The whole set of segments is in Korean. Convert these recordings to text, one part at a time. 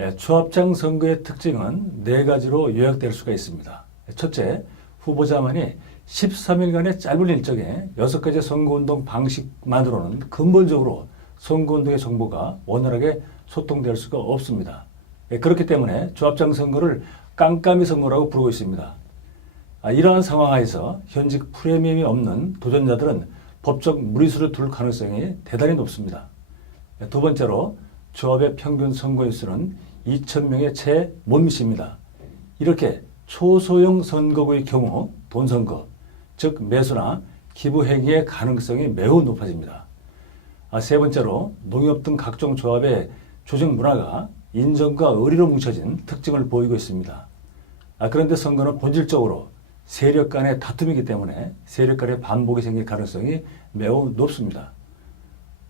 예, 조합장 선거의 특징은 네 가지로 요약될 수가 있습니다. 첫째, 후보자만이 13일간의 짧은 일정에 여섯 가지 선거운동 방식만으로는 근본적으로 선거운동의 정보가 원활하게 소통될 수가 없습니다. 예, 그렇기 때문에 조합장 선거를 깜깜이 선거라고 부르고 있습니다. 아, 이러한 상황 하에서 현직 프리미엄이 없는 도전자들은 법적 무리수를 둘 가능성이 대단히 높습니다. 예, 두 번째로 조합의 평균 선거인수는 2,000명의 채 못 미칩니다. 이렇게 초소형 선거구의 경우 돈 선거, 즉 매수나 기부 행위의 가능성이 매우 높아집니다. 아, 세 번째로 농협 등 각종 조합의 조직 문화가 인정과 의리로 뭉쳐진 특징을 보이고 있습니다. 아, 그런데 선거는 본질적으로 세력 간의 다툼이기 때문에 세력 간의 반복이 생길 가능성이 매우 높습니다.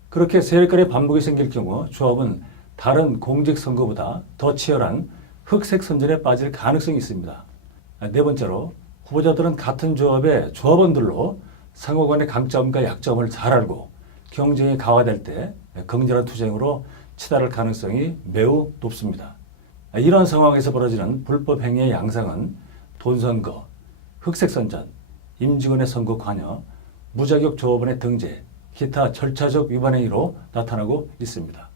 그렇게 세력 간의 반복이 생길 경우 조합은 다른 공직 선거보다 더 치열한 흑색 선전에 빠질 가능성이 있습니다. 아, 네 번째로 후보자들은 같은 조합의 조합원들로 상호 간의 강점과 약점을 잘 알고 경쟁이 강화될 때 긍정한 투쟁으로 치달을 가능성이 매우 높습니다. 아, 이러한 상황에서 벌어지는 불법 행위의 양상은 돈선거, 흑색선전, 임직원의 선거 관여, 무자격 조합원의 등재, 기타 절차적 위반 행위로 나타나고 있습니다.